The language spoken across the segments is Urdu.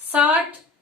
60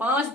5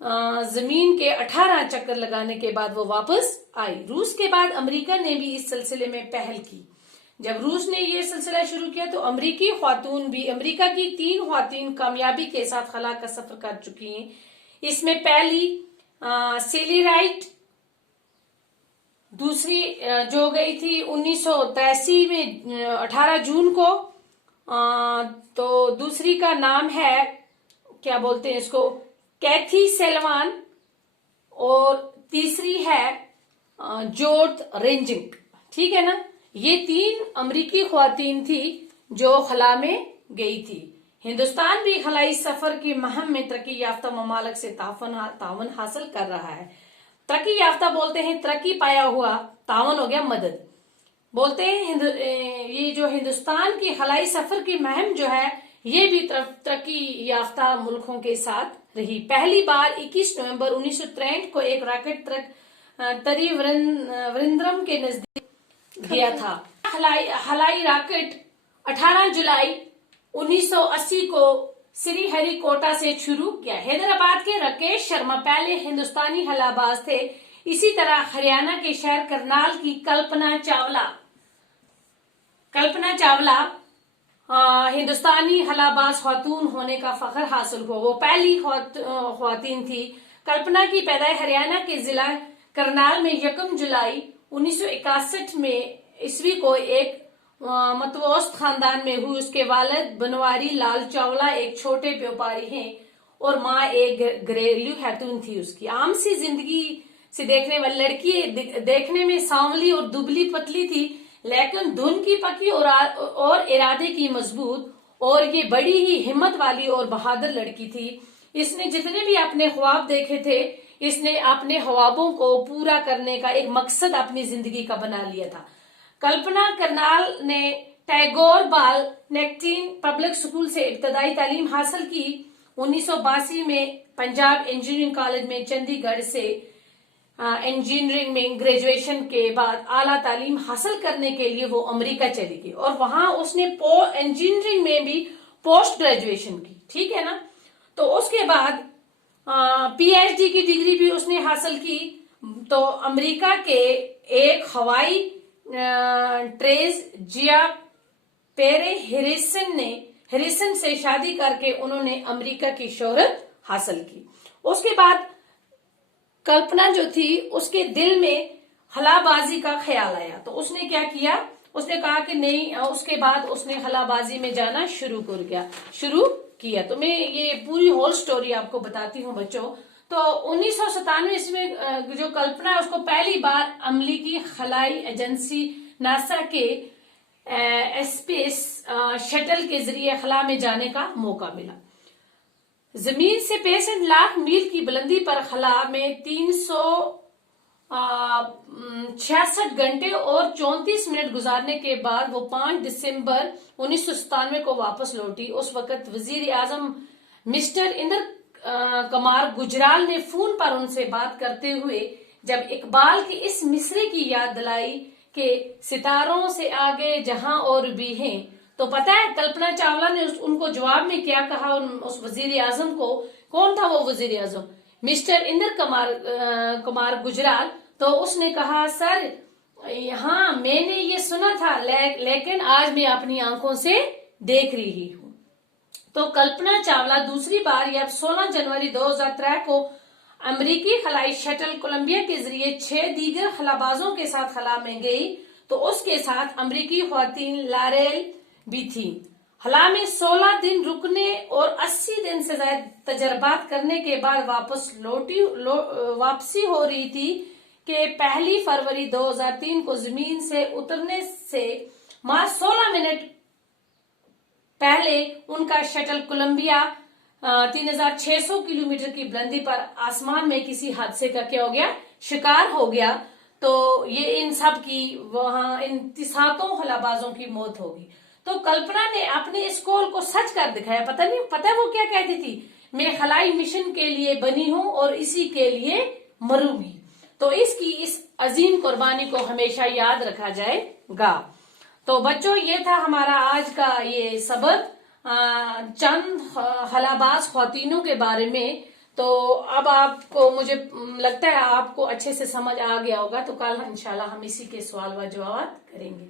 زمین کے 18 چکر لگانے کے بعد وہ واپس آئی۔ روس کے بعد امریکہ نے بھی اس سلسلے میں پہل کی۔ جب روس نے یہ سلسلہ شروع کیا تو امریکہ کی 3 خواتین کامیابی کے ساتھ خلا کا سفر کر چکی ہیں۔ اس میں پہلی سیلی رائٹ، دوسری جو گئی تھی 1983 میں 18 جون کو، تو دوسری کا نام ہے کیا بولتے ہیں اس کو، کیتھی سیلوان، اور تیسری ہے جورج رینجنگ۔ ٹھیک ہے نا، یہ 3 امریکی خواتین تھی جو خلا میں گئی تھی۔ ہندوستان بھی خلائی سفر کی مہم میں ترقی یافتہ ممالک سے تعاون حاصل کر رہا ہے۔ ترقی یافتہ بولتے ہیں ترقی پایا ہوا، تعاون ہو گیا مدد۔ بولتے ہیں یہ جو ہندوستان کی خلائی سفر کی مہم جو ہے یہ بھی ترقی یافتہ ملکوں کے ساتھ رہی۔ پہلی بار 21 نومبر 1963 کو ایک راکٹ تریورندرم کے نزدیک گیا تھا۔ خلائی راکٹ 18 جولائی 1980 کو سری ہری کوٹا سے شروع کیا۔ حیدرآباد کے راکیش شرما پہلے ہندوستانی خلا باز تھے۔ اسی طرح ہریانہ کے شہر کرنال کی کلپنا چاولہ ہندوستانی خلا باز خاتون ہونے کا فخر حاصل ہوا، وہ پہلی خواتین تھی۔ کلپنا کی پیدائش ہریانہ کے ضلع کرنال میں 1 جولائی 1961 میں عیسوی کو ایک متوسط خاندان میں ہوئی۔ اس کے والد بنواری لال چاولہ ایک چھوٹے بیوپاری ہیں اور ماں ایک گھریلو خاتون تھی۔ اس کی عام سی زندگی سے دیکھنے والی لڑکی دیکھنے میں سانولی اور دبلی پتلی تھی، لیکن دھن کی پکی اور ارادے کی مضبوط، اور یہ بڑی ہی ہمت والی اور بہادر لڑکی تھی۔ اس نے جتنے بھی اپنے خواب دیکھے تھے، اس نے اپنے خوابوں کو پورا کرنے کا ایک مقصد اپنی زندگی کا بنا لیا تھا۔ کلپنا کرنال نے ٹیگور بال نیکٹین پبلک اسکول سے ابتدائی تعلیم حاصل کی۔ 1982 میں پنجاب انجینئرنگ کالج میں چندی گڑھ سے انجینئرنگ میں گریجویشن کے بعد اعلیٰ تعلیم حاصل کرنے کے لیے وہ امریکہ چلی گئی، اور وہاں اس نے انجینئرنگ میں بھی پوسٹ گریجویشن کی۔ ٹھیک ہے نا، تو اس کے بعد پی ایچ ڈی کی ڈگری بھی اس نے حاصل کی۔ تو امریکہ کے ایک ہوائی ٹریز جیا پیرے ہیریسن سے شادی کر کے انہوں نے امریکہ کی شہرت حاصل کی۔ اس کے بعد کلپنا جو تھی اس کے دل میں خلا بازی کا خیال آیا، تو اس نے کیا کیا، اس نے کہا کہ نہیں، اس کے بعد اس نے خلا بازی میں جانا شروع کیا۔ تو میں یہ پوری ہول سٹوری آپ کو بتاتی ہوں بچوں۔ تو 1997 اس میں جو کلپنا اس کو پہلی بار امریکی خلائی ایجنسی ناسا کے اسپیس شٹل کے ذریعے خلا میں جانے کا موقع ملا۔ زمین سے 65 لاکھ میل کی بلندی پر خلا میں 366 گھنٹے اور 34 منٹ گزارنے کے بعد وہ 5 دسمبر 1997 کو واپس لوٹی۔ اس وقت وزیر اعظم مسٹر اندر کمار گجرال نے فون پر ان سے بات کرتے ہوئے جب اقبال کی اس مصرے کی یاد دلائی کہ ستاروں سے آگے جہاں اور بھی ہیں، تو پتہ ہے کلپنا چاولہ نے ان کو جواب میں کیا کہا، اس وزیر اعظم کو؟ کون تھا وہ وزیر اعظم؟ مسٹر اندر کمار گجرال۔ تو اس نے کہا، سر ہاں میں نے یہ سنا تھا، لیکن آج میں اپنی آنکھوں سے دیکھ رہی ہوں۔ تو کلپنا چاولہ دوسری بار یا 16 جنوری 2003 کو امریکی خلائی شٹل کولمبیا کے ذریعے 6 دیگر خلابازوں کے ساتھ خلا میں گئی، تو اس کے ساتھ امریکی خواتین لاریل بھی تھی۔ خلا میں 16 دن رکنے اور 80 دن سے زائد تجربات کرنے کے بعد واپسی ہو رہی تھی کہ 1 فروری 2003 کو زمین سے اترنے سے 16 منٹ پہلے ان کا شٹل کولمبیا 3600 کلومیٹر کی بلندی پر آسمان میں کسی حادثے کا کیا ہو گیا، شکار ہو گیا۔ تو یہ ان سب کی وہاں ان 7 خلابازوں کی موت ہوگی۔ تو کلپنا نے اپنے اس قول کو سچ کر دکھایا۔ پتہ وہ کیا کہتی تھی، میں خلائی مشن کے لیے بنی ہوں اور اسی کے لیے مروں گی۔ تو اس کی اس عظیم قربانی کو ہمیشہ یاد رکھا جائے گا۔ تو بچوں یہ تھا ہمارا آج کا یہ سبق چند خلاباز خواتینوں کے بارے میں۔ تو اب آپ کو مجھے لگتا ہے آپ کو اچھے سے سمجھ آ گیا ہوگا، تو کل انشاءاللہ ہم اسی کے سوال و جوابات کریں گے.